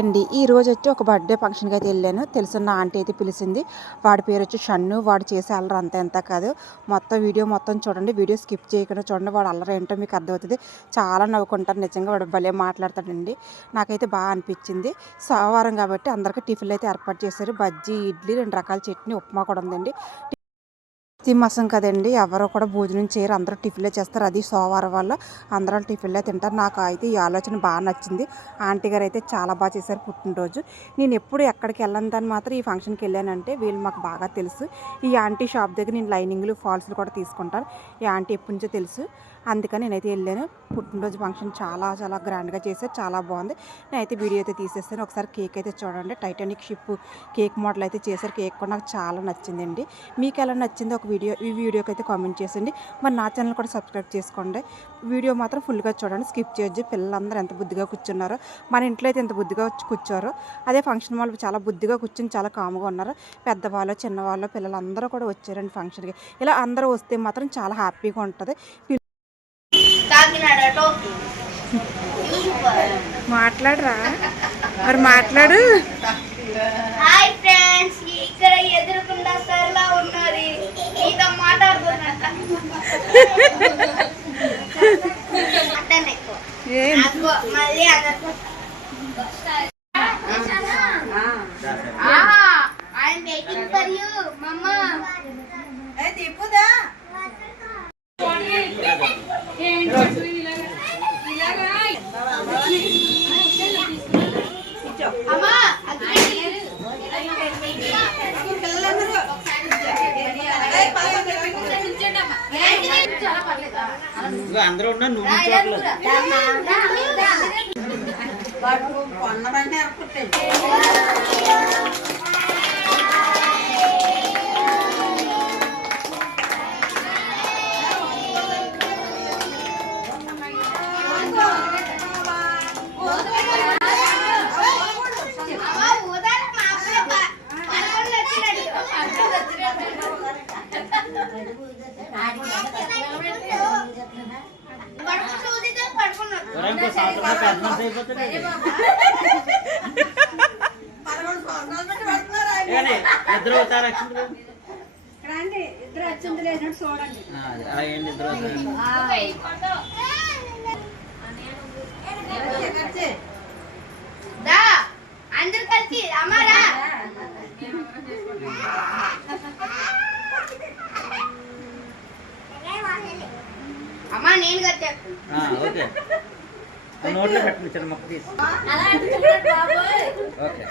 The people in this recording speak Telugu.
అండి ఈ రోజు వచ్చి ఒక బర్త్డే ఫంక్షన్కి అయితే వెళ్ళాను. తెలుసున్న ఆంటీ అయితే పిలిచింది వాడి పేరు వచ్చి షన్ను వాడు చేసే అల్లరి అంత ఎంత కాదు. మొత్తం వీడియో మొత్తం చూడండి వీడియో స్కిప్ చేయకుండా చూడండి వాడు అల్లరి ఏంటో మీకు అర్థమవుతుంది. చాలా నవ్వుకుంటారు నిజంగా వాడు భలే మాట్లాడతాడండి. నాకైతే బాగా అనిపించింది. సోమవారం కాబట్టి అందరికీ టిఫిన్లు అయితే ఏర్పాటు చేశారు. బజ్జీ ఇడ్లీ రెండు రకాల చట్నీ ఉప్మా కూడా ఉందండి. తిమ్మసం కదండి. ఎవరు కూడా భోజనం చేయరు. అందరూ టిఫిన్లే చేస్తారు. అది సోమవారం వల్ల అందరూ టిఫిన్లే తింటారు. నాకు అయితే ఈ ఆలోచన బాగా నచ్చింది. ఆంటీ గారు అయితే చాలా బాగా చేశారు పుట్టినరోజు. నేను ఎప్పుడు ఎక్కడికి వెళ్ళాను మాత్రం ఈ ఫంక్షన్కి వెళ్ళానంటే వీళ్ళు మాకు బాగా తెలుసు. ఈ ఆంటీ షాప్ దగ్గర నేను లైనింగ్లు ఫాల్స్లు కూడా తీసుకుంటాను. ఈ ఆంటీ ఎప్పటి నుంచో తెలుసు. అందుకని నేనైతే వెళ్ళాను. పుట్టినరోజు ఫంక్షన్ చాలా చాలా గ్రాండ్గా చేశారు. చాలా బాగుంది. నేనైతే వీడియో అయితే తీసేస్తాను. ఒకసారి కేక్ అయితే చూడండి. టైటానిక్ షిప్ కేక్ మోడల్ అయితే చేశారు. కేక్ కూడా నాకు చాలా నచ్చిందండి. మీకు ఎలా నచ్చిందో ఒక వీడియో ఈ వీడియోకి అయితే కామెంట్ చేసండి మరి నా ఛానల్ కూడా సబ్స్క్రైబ్ చేసుకోండి. వీడియో మాత్రం ఫుల్గా చూడండి. స్కిప్ చేయొచ్చు పిల్లలందరూ ఎంత బుద్ధిగా కూర్చున్నారో మన ఇంట్లో అయితే ఎంత బుద్ధిగా వచ్చి కూర్చోరో అదే ఫంక్షన్ వాళ్ళు చాలా బుద్ధిగా కూర్చొని చాలా కామ్గా ఉన్నారు. పెద్దవాళ్ళు చిన్నవాళ్ళు పిల్లలందరూ కూడా వచ్చారండి ఫంక్షన్కి. ఇలా అందరూ వస్తే మాత్రం చాలా హ్యాపీగా ఉంటుంది. మాట్లాడరా? మరి మాట్లాడు. హాయ్ ఫ్రెండ్స్ ఇక్కడ ఎదురుకుండా సరళ ఉన్నది. మీతో. నాకు మళ్ళీ అందరికీ ఐఎమ్ వెయిటింగ్ ఫర్ యూ మమ్మ అందరూ ఉన్నా నువ్వు చూడలేదు అమ్మా ఇద్దరు అవుతారు అక్షంతలు? ఇద్దరు అది, అలా చూడండి ఇద్దరు అందరు కలిసి అమ్మారా ఓకే. నోట్లో పెట్టండి చిన్న మొక్క తీసి. ఓకే.